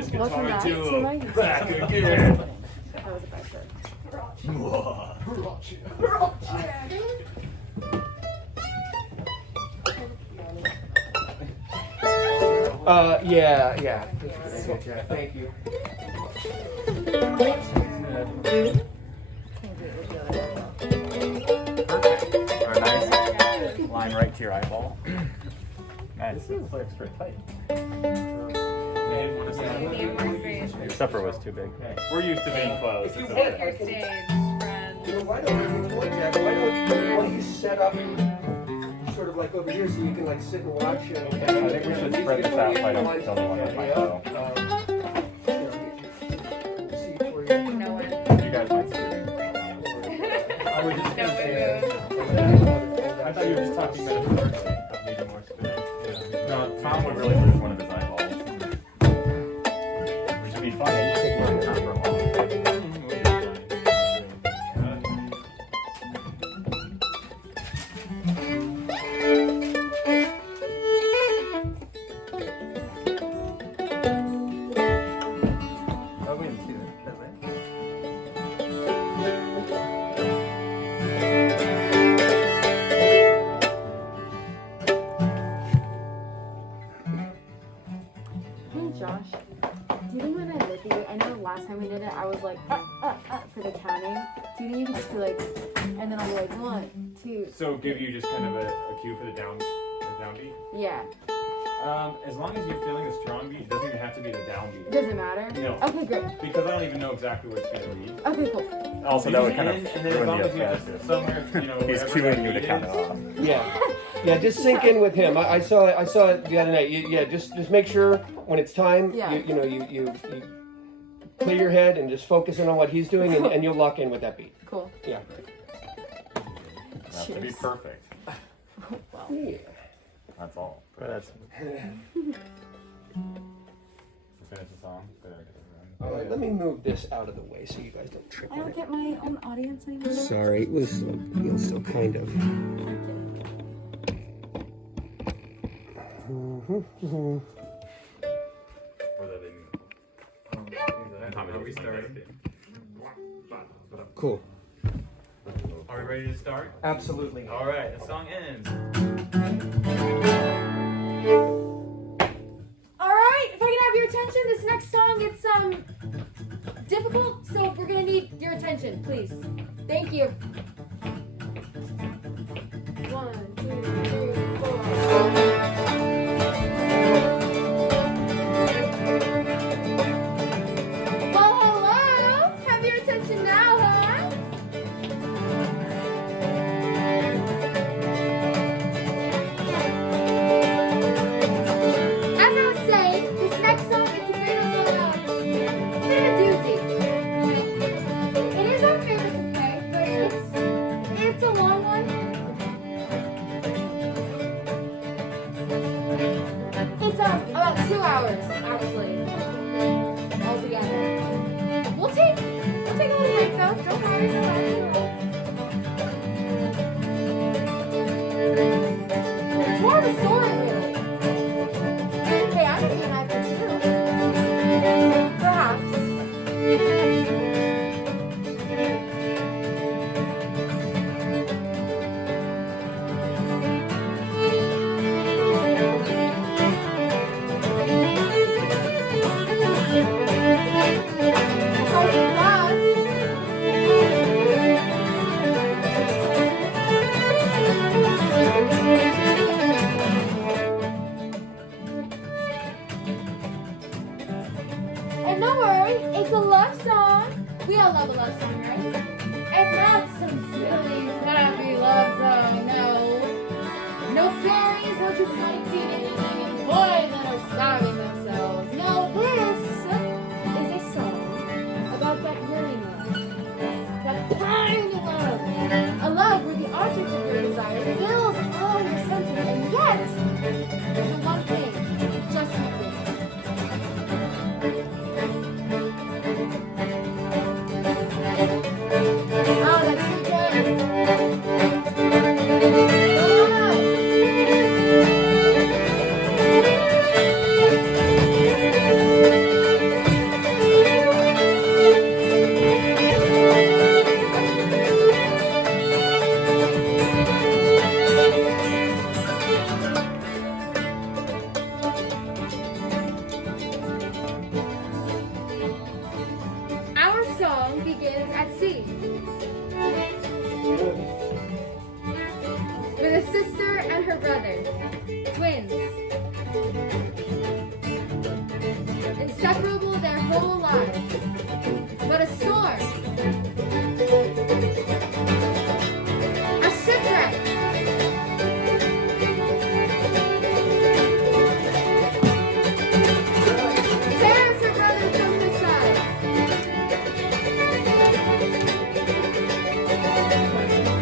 this guitar Welcome back to to a my back again. That was a bad shirt. Yeah. Thank you. Perfect. Or nice line right to your eyeball. Nice. It's like straight tight. Your supper was too big. We're used to being closed. It's okay. Your stage, friends. Why don't you set up sort of like over here so you can like sit and watch it? I think we should spread this out. I don't tell anyone on my show. No one. You guys might see it. I was just gonna say. I thought you were just talking metaphorically of needing more space. No, Tom would really lose one of his eyeballs. Which would be funny. Not for long. Josh, do you think when I look at you, I know the last time we did it, I was like, for the counting. Do you think you can just be like, and then I'll be like, 1, 2. So give you just kind of a cue for the downbeat? Yeah. As long as you're feeling a strong beat, it doesn't even have to be the downbeat. Does it matter? No. Okay, great. Because I don't even know exactly what it's going to be. Okay, cool. Also, that would kind of and then as long as you just somewhere, He's cueing you to count it off. Yeah, just sink in with him. I saw it the other night. Just make sure when it's time, you clear your head and just focus in on what he's doing, and you'll lock in with that beat. Cool. Yeah. That's to be perfect. Well. Yeah. That's all. That's finish the song. All right, let me move this out of the way so you guys don't trip I on don't it. get my own audience anymore. Sorry, it was still kind of. Cool. are we ready to start? Absolutely. All right, the song ends. All right, if I can have your attention, this next song, it's difficult, so we're gonna need your attention, please. Thank you. 1, 2, 3, 4. Well, hello. Have your attention now, huh? As I was saying, this next song is a bit of a doozy. It is our favorite to play, but it's a long one. It's about 2 hours, actually, altogether. We'll take a little break though. Don't worry. It's more of a story, really. Hey, I think you and I could too. Perhaps. And don't worry, it's a love song. We all love a love song, right? And not some silly, crappy love song, no. No fairies, no too conceited, and boys that are starving themselves. No, this is a song about that yearning love. That kind of love. A love where the object of your desire fills all your senses, and yet, there's one thing, just like this. Oh, that's so good. Go on up. inseparable their whole lives. But a storm, a shipwreck, tears her brother from her side.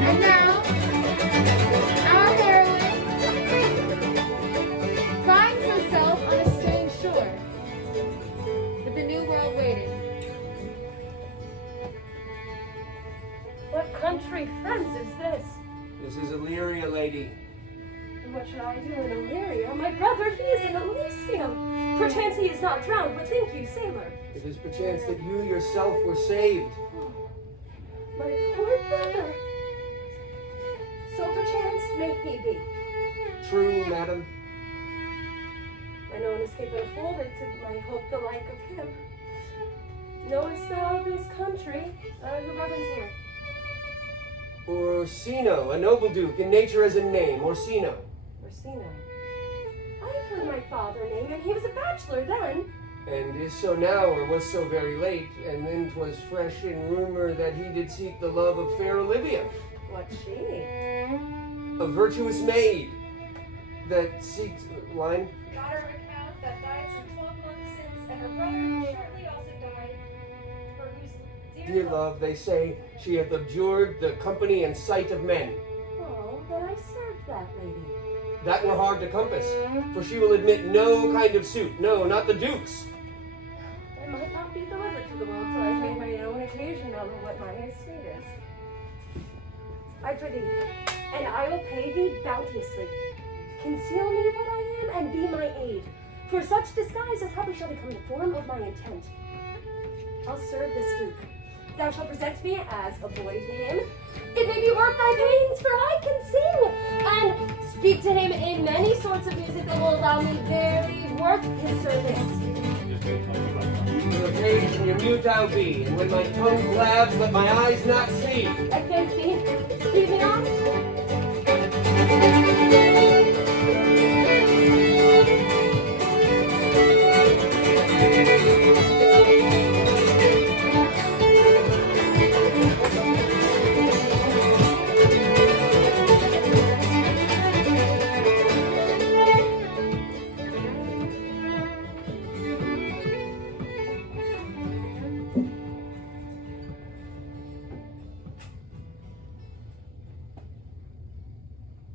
And now, our heroine finds herself on a strange shore, with the new world waiting. What country, friends, is this? This is Illyria, lady. And what should I do in Illyria? My brother, he is in Elysium. Perchance he is not drowned, but think you, sailor. It is perchance that you yourself were saved. My poor brother. So perchance may he be. True, madam. I know an escape unfolded to my hope the like of him. Knowest thou this country? Who governs here? Orsino, a noble duke, in nature as a name, Orsino. Orsino. I have heard my father name, and he was a bachelor then. And is so now, or was so very late, and then 'twas fresh in rumor that he did seek the love of fair Olivia, What's she? a virtuous maid that seeks line. Got her account that died some 12 months since, and her brother shortly also died, for whose Dear love, they say, she hath abjured the company and sight of men. Oh, then I served that lady. That were hard to compass, for she will admit no kind of suit, no, not the duke's. I might not be delivered to the world till I've made my own occasion known what my estate is. I prithee, and I will pay thee bounteously. Conceal me what I am, and be my aid. For such disguise as happy shall become the form of my intent. I'll serve this duke. Thou shalt present me as a boy to him. It may be worth thy pains, for I can sing, and speak to him in many sorts of music that will allow me very worth his service. Your page and your mute I'll be, and when my tongue blabs, let my eyes not see. I thank thee. Lead me on.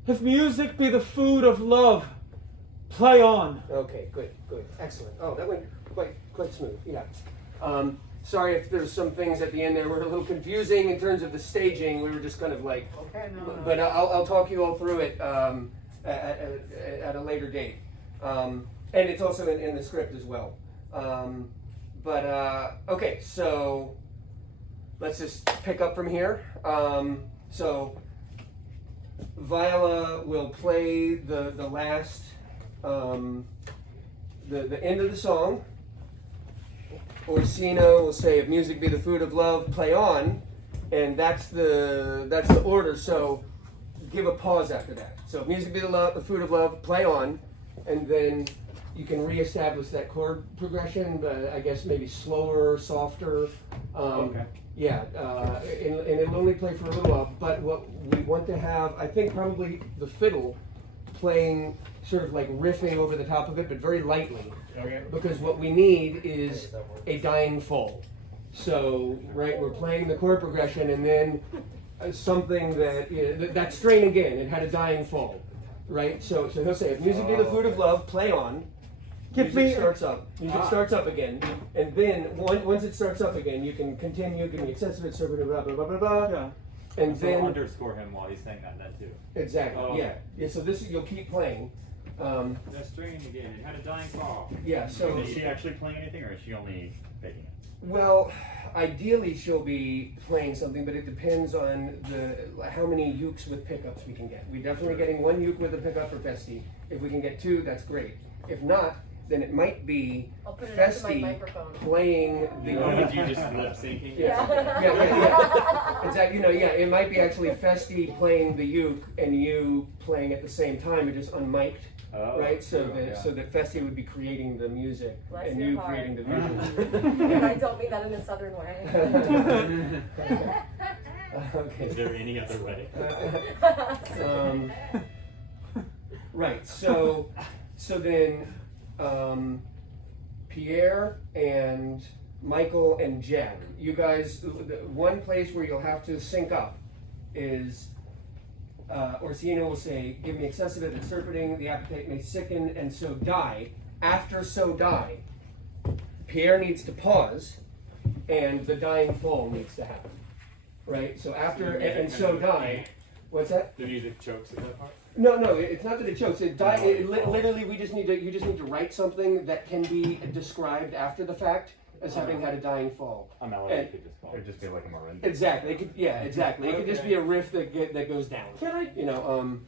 If music be the food of love, play on. Okay, good, excellent. Oh, that went quite smooth, yeah. Sorry if there's some things at the end there were a little confusing in terms of the staging. We were just kind of like, Okay, no. but I'll talk you all through it at a later date. And it's also in the script as well. Okay, so let's just pick up from here. So Viola will play the last, the end of the song. Orsino will say, "If music be the food of love, play on," and that's the order. So give a pause after that. So if music be the food of love, play on, and then you can reestablish that chord progression, but I guess maybe slower, softer. Okay. Yeah, and it'll only play for a little while, but what we want to have, I think probably the fiddle playing sort of like riffing over the top of it, but very lightly. Okay. Because what we need is a dying fall. So, right, we're playing the chord progression and then something that strain again, it had a dying fall, right? So he'll say, if music be the food of love, play on. Music starts up again, and then once it starts up again, you can continue, give me excessive, it's blah, blah, blah, blah, blah, blah. Yeah. And So then, underscore him while he's saying that then too. exactly, Oh, yeah. okay. Yeah, so this, you'll keep playing. That string again, it had a dying fall. Yeah, so. Is she actually playing anything, or is she only faking it? Well, ideally she'll be playing something, but it depends on how many ukes with pickups we can get. We're definitely getting one uke with a pickup for Festi. If we can get two, that's great. If not, then it might be I'll put it into my Festi microphone. playing the Do you just lip syncing? yeah. Exactly. It might be actually Festi playing the uke and you playing at the same time, but just unmiked. Oh, right? So true, that yeah. so that Fessy would be creating the music Bless and your you heart. creating the visual. And I don't mean that in a southern way. Okay. Is there any other way? Right. So then Pierre and Michael and Jen, you guys, the one place where you'll have to sync up is Orsino will say, "Give me excessive and surfeiting, the appetite may sicken, and so die." After "so die," Pierre needs to pause, and the dying fall needs to happen. Right? So after and "so die," what's that? The music chokes at that part? No, it's not that it chokes. Literally, you just need to write something that can be described after the fact as having had a dying fall. A melody could just fall. It would just be like a marimba. Exactly. It could just be a riff that goes down. Can I? You know.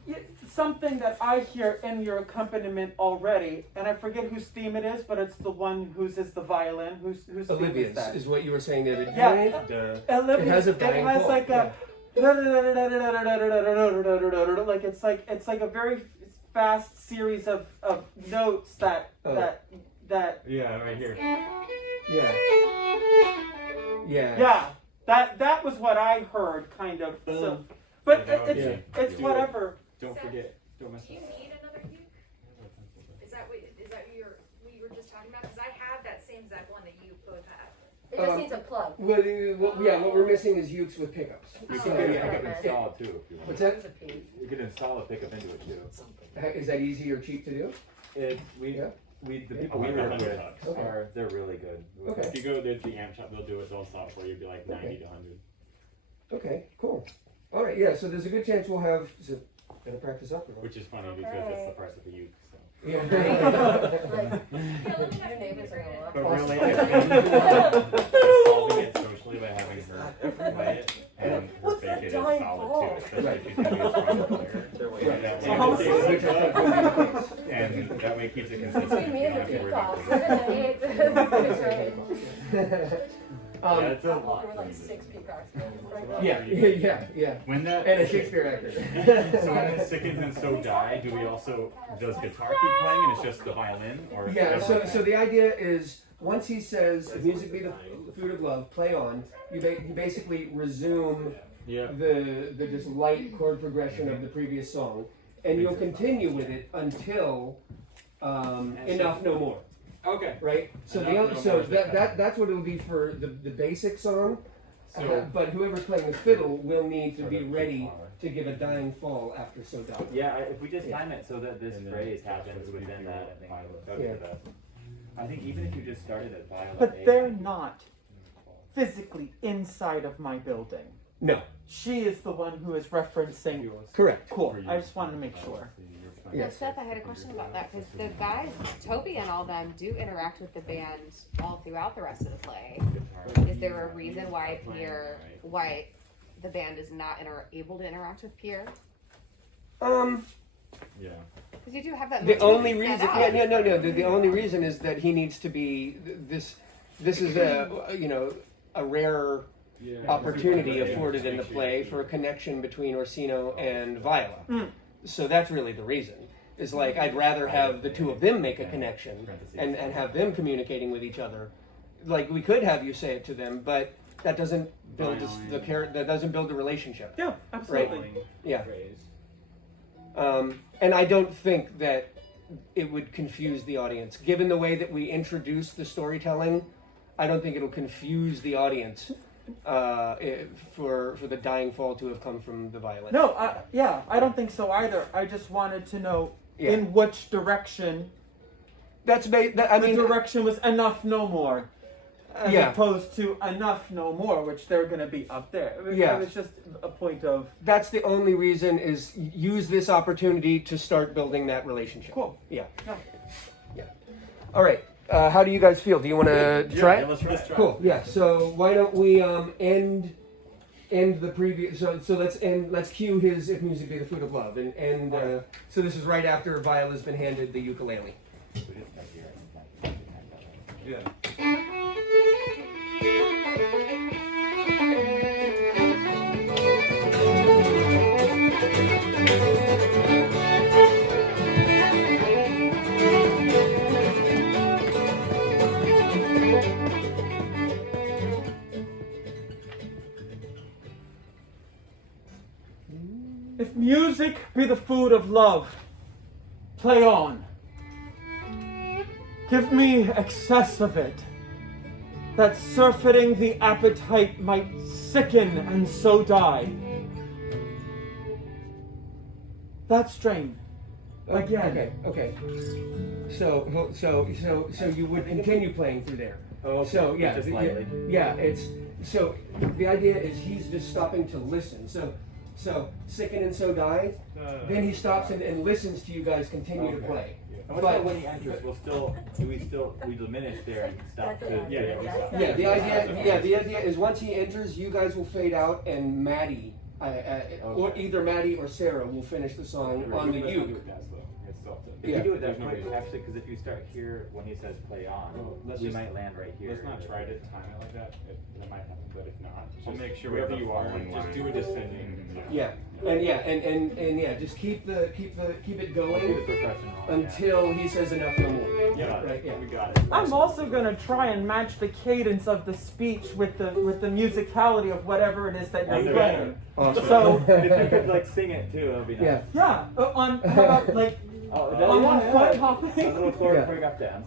Something that I hear in your accompaniment already, and I forget whose theme it is, but it's the one whose is the violin. Whose theme is Olivia's that? is what you were saying the other day. Yeah. Olivia's. It has a dying fall. Like a. Like it's like a very fast series of notes that. Yeah, right here. Yeah. Yeah. That was what I heard, kind of. So, but it's whatever. Don't forget. Don't mess Do you up. need another uke? Is that what we were just talking about? Because I have that same exact one that you both have. It just needs a plug. What we're missing is ukes with pickups. You Oh, can get a yeah. pickup installed too if you want. What's that? It's a piece. You could install a pickup into it too. Is that easy or cheap to do? The people we work with Okay. they're really good. Okay. If you go to the amp shop, they'll do it. They'll install it for you. It'd be like 90 to 100. Okay, cool. All right, yeah. So there's a good chance we'll have. Is it gonna practice up or what? Which is funny because it's the price of the uke. So. Yeah. Like, your neighbors are gonna But love really, it. solving it socially by having her play it and her What's fake that it is dying solid fall? too, especially if she's gonna use one player. Right. That way Which I think would be the case. and that way it keeps it consistent. Between me and the peacocks, we're gonna hate this trade. Yeah, it's a lot. We're like 6 peacocks. Yeah. When that And a Shakespeare actor. So when it sickens and so die, does guitar keep playing and it's just the violin or? Yeah. So the idea is once he says "If music be the food of love, play on," you basically resume the just light chord progression of the previous song, and you'll continue with it until enough no more. Okay. Right. So that's what it'll be for the basic song. But whoever's playing the fiddle will need to be ready to give a dying fall after "so die." Yeah, if we just time it so that this phrase happens within that violet, that would be the best. I think even if you just started at violet. But they're not physically inside of my building. No. She is the one who is referencing. Correct. Cool. I just wanted to make sure. Yeah, Seth, I had a question about that because the guys, Toby and all them, do interact with the band all throughout the rest of the play. Is there a reason why the band is not able to interact with Pierre? Yeah. Because you do have that. The only set reason, up. no. The only reason is that he needs to be this. This is a rare opportunity afforded in the play for a connection between Orsino and Viola. So that's really the reason. Is like I'd rather have the two of them make a connection and have them communicating with each other. Like we could have you say it to them, but that doesn't build that doesn't build the relationship. Yeah, absolutely. Right? Yeah. And I don't think that it would confuse the audience. Given the way that we introduce the storytelling, I don't think it'll confuse the audience for the dying fall to have come from the violin. No, I don't think so either. I just wanted to know in which direction. The direction was enough no more. As opposed to enough no more, which they're going to be up there. It was just a point of. That's the only reason is use this opportunity to start building that relationship. Cool. Yeah. All right. How do you guys feel? Do you want to try it? Let's try it. Cool. Yeah. So why don't we end the previous? So let's cue his "If Music Be the Food of Love" and so this is right after Viola's been handed the ukulele. Yeah. If music be the food of love, play on. Give me excess of it, that surfeiting the appetite might sicken and so die. That strain. Again. Okay. So you would continue playing through there. Oh, So yeah, just lightly. yeah. It's so the idea is he's just stopping to listen. So sicken and so die. Then he stops and listens to you guys continue to play. And But when he enters, we diminish there and stop to the idea is once he enters, you guys will fade out, and Maddie, or either Maddie or Sarah will finish the song on the uke. If you do it that way, actually, because if you start here when he says play on, we might land right here. Let's not try to time it like that. That might happen, but if not, just make sure wherever you are, just do a descending. Just keep it going Do the percussion roll, until he says enough no more. Yeah, Right. Yeah. we got it. I'm also gonna try and match the cadence of the speech with the musicality of whatever it is that you're playing. Awesome. So If you could like sing it too, it would be nice. Yeah. on how about like on one foot hopping. A little choreographed dance.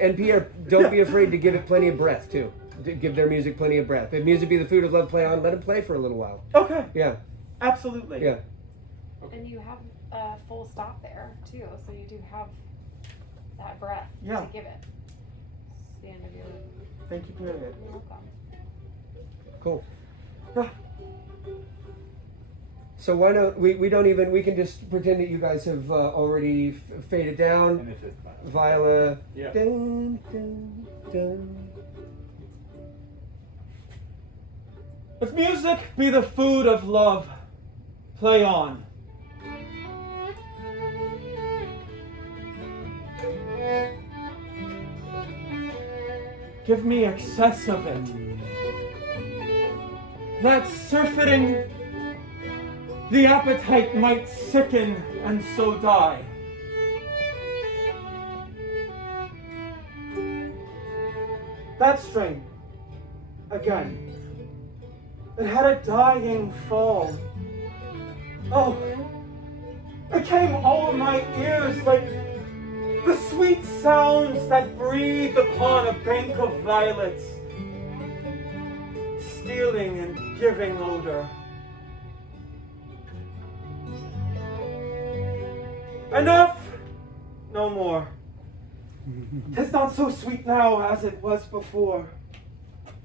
And Pierre, don't be afraid to give it plenty of breath too. To give their music plenty of breath. If music be the food of love, play on. Let it play for a little while. Okay. Yeah. Absolutely. Yeah. And you have a full stop there too, so you do have that breath Yeah. to give it. It's the end of your. Thank you, period. You're welcome. Cool. Yeah. So why don't we don't even, we can just pretend that you guys have already faded down. And it's just Viola. Yeah. Dun, dun, dun. If music be the food of love, play on. Give me excess of it, that surfeiting the appetite might sicken and so die. That string, again. It had a dying fall. Oh, it came all my ears like the sweet sounds that breathe upon a bank of violets, stealing and giving odor. Enough! No more. 'Tis not so sweet now as it was before.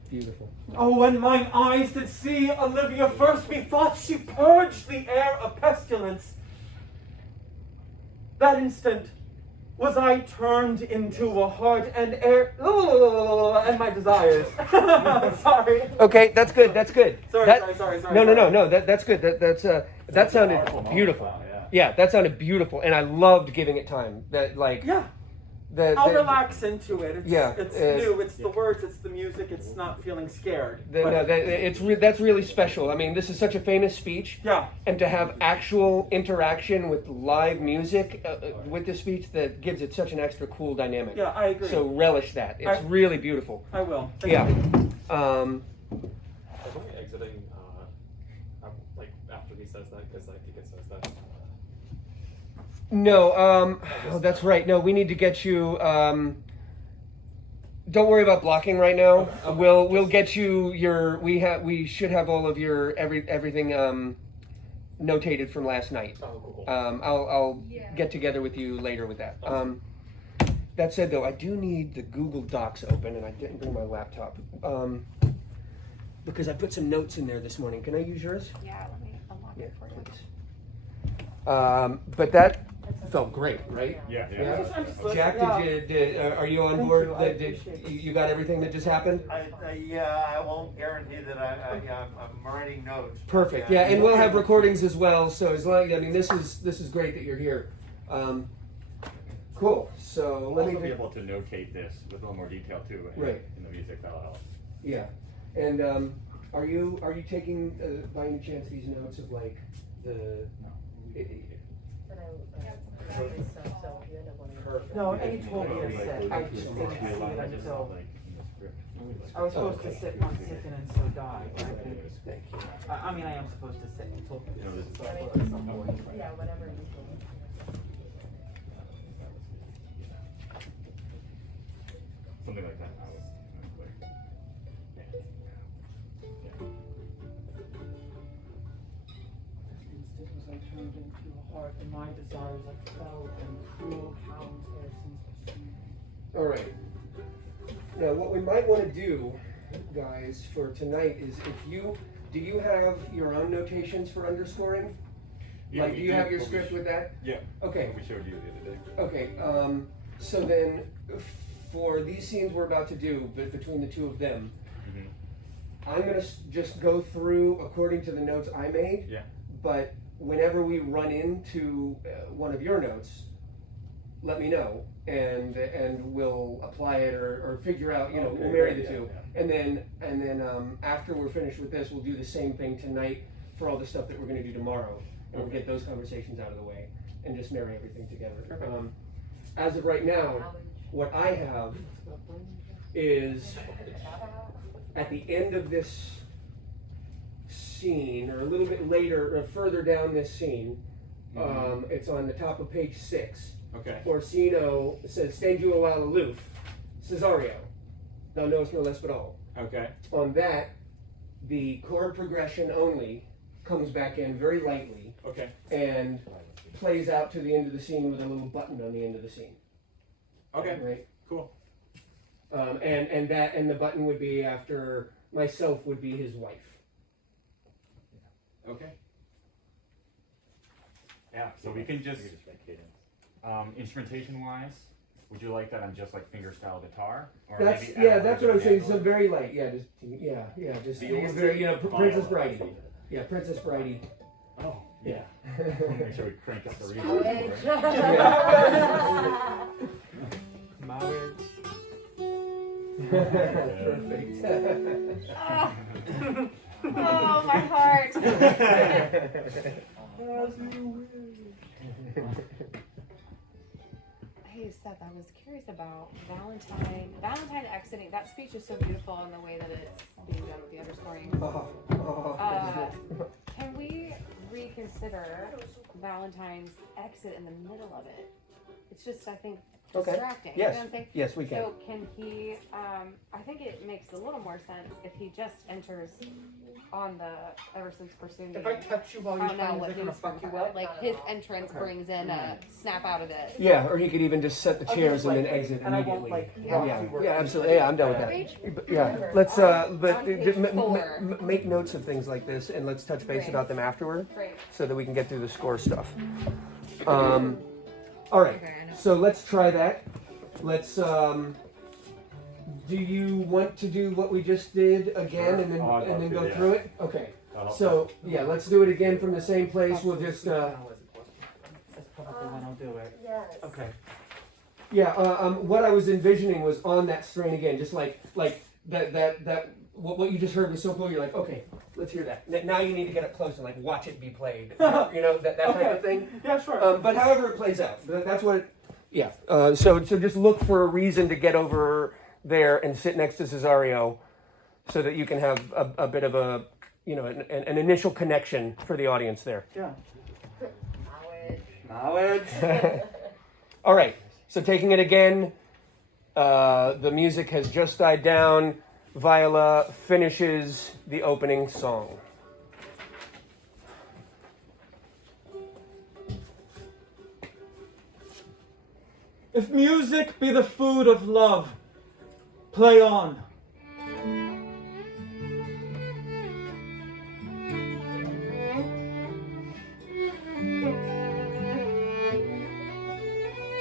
Beautiful. Oh, when mine eyes did see Olivia first, methought she purged the air of pestilence. That instant was I turned into a heart and air, and my desires. Sorry. Okay, that's good. That's good. Sorry. No. That's good. That sounded beautiful. Yeah, that sounded beautiful, and I loved giving it time. I'll relax into it. It's Yeah, new. It's the words. It's the music. It's not feeling scared. That's really special. I mean, this is such a famous speech. Yeah. And to have actual interaction with live music with the speech, that gives it such an extra cool dynamic. Yeah, I agree. So relish that. It's really beautiful. I will. Thank you. I was only exiting, like after he says that, because I think it says that. No, oh, that's right. No, we need to get you, don't worry about blocking right now. We'll get you we should have all of your, everything, notated from last night. Oh, cool. I'll get together with you later with that. That said though, I do need the Google Docs open, and I didn't bring my laptop. Because I put some notes in there this morning. Can I use yours? Yeah, let me unlock it for you. Please. But that felt great, right? Yeah. Jack, are you on board? You got everything that just happened? I won't guarantee that I'm writing notes. Perfect. Yeah, and we'll have recordings as well. So this is great that you're here. Cool. So let me be able to notate this with a little more detail too. Right. In the music, that'll help. Yeah, and are you taking by any chance these notes of like the? No, he told me to set. I just didn't see it until. I was supposed to sit once sicken and so die. Thank you. I mean, I am supposed to sit until Yeah, whatever you think. Something like that. I was clear. Instead was I turned into a heart, and my desires like fell and cruel hounds ever since pursued. All right. Now, what we might want to do, guys, for tonight is do you have your own notations for underscoring? Yeah, Like, do you have your script with that? Yeah. Okay. We showed you the other day. Okay. So then, for these scenes we're about to do, but between the two of them, I'm gonna just go through according to the notes I made. Yeah. But whenever we run into one of your notes, let me know, and we'll apply it or figure out. You know, we'll marry the two, and then after we're finished with this, we'll do the same thing tonight for all the stuff that we're gonna do tomorrow, and we'll get those conversations out of the way and just marry everything together. As of right now, what I have is at the end of this scene, or a little bit later, or further down this scene, it's on the top of page 6. Okay. Orsino says, "Stand you a while aloof, Cesario, thou knowest no less but all." Okay. On that, the chord progression only comes back in very lightly. Okay. And plays out to the end of the scene with a little button on the end of the scene. Okay. Right. Cool. And the button would be after myself would be his wife. Okay. Yeah. So we can just instrumentation wise, would you like that on just like fingerstyle guitar? Or That's maybe that's what I was saying. So very light. Yeah. Just very Princess Bridey. Yeah, Princess Bridey. Oh. Yeah. Make sure we crank up the Marriage. Marriage. Perfect. Oh, my heart. Hey Seth, I was curious about Valentine exiting. That speech is so beautiful in the way that it's being done with the underscoring. Can we reconsider Valentine's exit in the middle of it? It's just, I think, distracting. Yes. You know what I'm saying? Yes, we can. So can he, I think it makes a little more sense if he just enters on the Ever Since Pursuing Me. If I touch you while you're playing, is it gonna fuck you up? Like his entrance brings in a snap out of it. Yeah, or he could even just set the chairs and then exit and immediately. I won't, Yeah, absolutely. Yeah, I'm done with that. Yeah, let's make notes of things like this, and let's touch base about them afterward, so that we can get through the score stuff. All right, so let's try that. Let's. Do you want to do what we just did again, and then go through it? Okay. So yeah, let's do it again from the same place. We'll just. That's probably when I'll do it. Yes. Okay. Yeah. What I was envisioning was on that strain again, just like that. What you just heard was so cool. You're like, okay, let's hear that. Now you need to get up close and like watch it be played. You know that type of thing. Yeah, sure. But however it plays out, that's what. Yeah. So just look for a reason to get over there and sit next to Cesario, so that you can have a bit of a, an initial connection for the audience there. Yeah. Knowledge. All right. So taking it again, the music has just died down. Viola finishes the opening song. If music be the food of love, play on.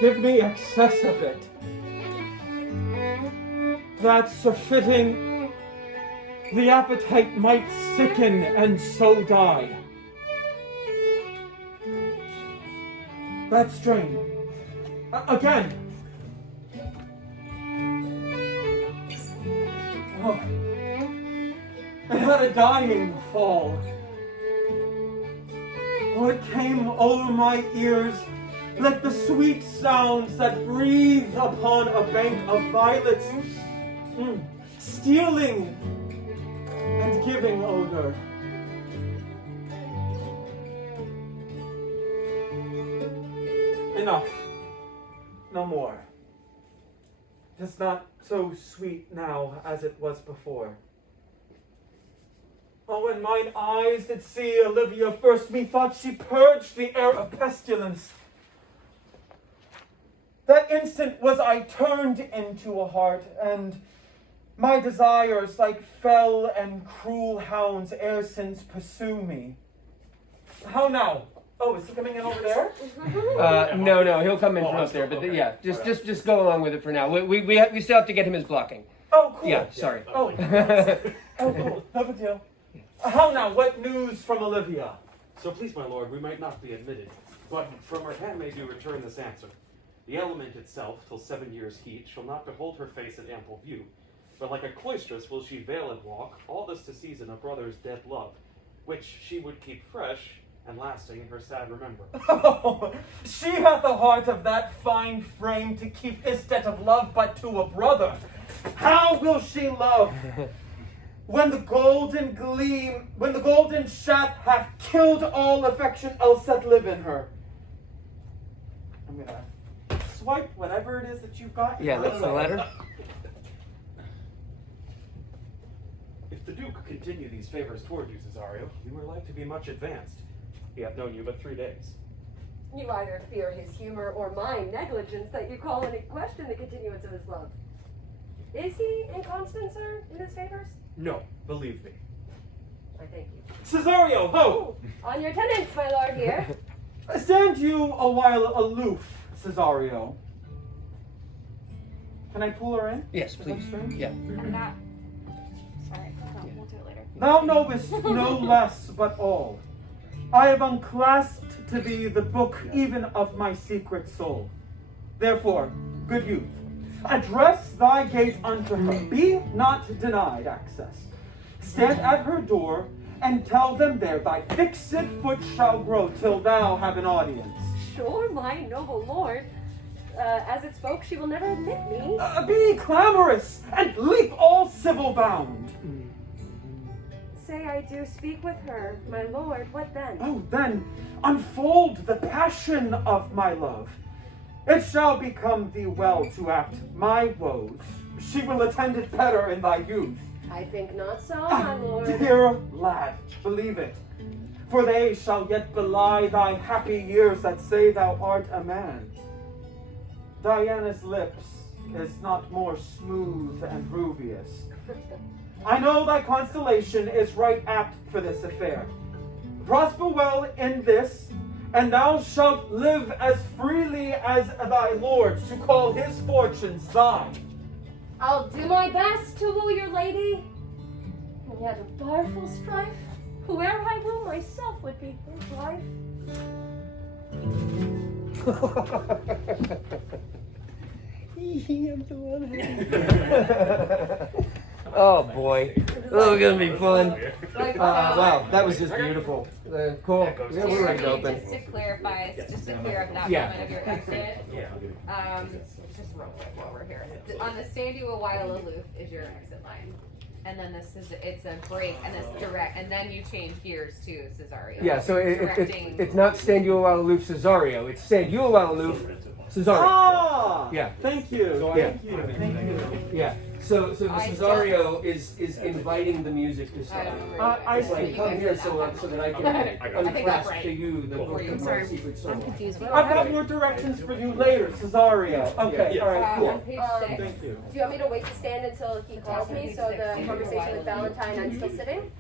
Give me excess of it, that surfeiting the appetite might sicken and so die. That strain. Again. Oh. And let a dying fall. Oh, it came over my ears like the sweet sounds that breathe upon a bank of violets. stealing and giving odor. Enough. No more. It is not so sweet now as it was before. Oh, when mine eyes did see Olivia first, methought she purged the air of pestilence. That instant was I turned into a heart, and my desires, like fell and cruel hounds, ere since pursue me. How now? Oh, is he coming in over there? No, he'll come in from up there. But yeah, just go along with it for now. We still have to get him his blocking. Oh, cool. Yeah, sorry. Oh, cool. No big deal. How now? What news from Olivia? So please, my lord, we might not be admitted, but from her handmaid do return this answer. The element itself, till 7 years' heat, shall not behold her face in ample view, but like a cloistress will she veil and walk, all this to season a brother's dead love, which she would keep fresh and lasting in her sad remembrance. Oh, she hath the heart of that fine frame to keep this debt of love but to a brother. How will she love? When the golden shaft hath killed all affection else that live in her. I'm gonna swipe whatever it is that you've got. Yeah, that's the letter. If the Duke continue these favors toward you, Cesario, you are like to be much advanced. He hath known you but 3 days. You either fear his humor or my negligence that you call into question the continuance of his love. Is he inconstant, sir, in his favors? No, believe me. I thank you. Cesario, ho! On your tenants, my lord, here. Stand you a while aloof, Cesario. Can I pull her in? Yes, please. Yeah. I'm not. Sorry, we'll do it later. Thou knowest no less but all. I have unclasped to thee the book even of my secret soul. Therefore, good youth, address thy gate unto her. Be not denied access. Stand at her door and tell them there thy fixed foot shall grow till thou have an audience. Sure, my noble lord. As it spoke, she will never admit me. Be clamorous and leap all civil bound. Say I do speak with her, my lord, what then? Oh, then unfold the passion of my love. It shall become thee well to act my woes. She will attend it better in thy youth. I think not so, my lord. Dear lad, believe it. For they shall yet belie thy happy years that say thou art a man. Diana's lips is not more smooth and rubious. I know thy constellation is right apt for this affair. Prosper well in this, and thou shalt live as freely as thy lord to call his fortunes thine. I'll do my best to woo your lady. And yet a direful strife, whoe'er I woo myself would be his wife. Oh boy, oh, it's gonna be fun. Wow, that was just beautiful. Cool. Yeah, we're ready to open. Just to clarify, just to clear up that Yeah. moment of your exit. Just real quick while we're here. On the stand you a while aloof is your exit line. And then it's a break and it's direct, and then you change gears to Cesario. Yeah, so it's not stand you a while aloof Cesario, it's stand you a while aloof Cesario. Ah! Yeah. Thank you. Yeah. Thank you. Thank you. Yeah. So the Cesario is inviting the music to start. I It's like see. come here so that I can unclasp to you the book of my secret soul. I've got more directions for you later, Cesario. Okay, all right, cool. On page 6. Thank you. Do you want me to wait to stand until he calls me so the conversation with Valentine, I'm still sitting?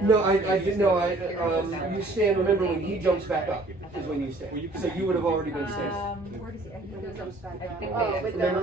No, you stand. Remember when he jumps back up is when you stand. So you would have already been standing. Where does he? Who comes back up? think Oh, they- with Remember?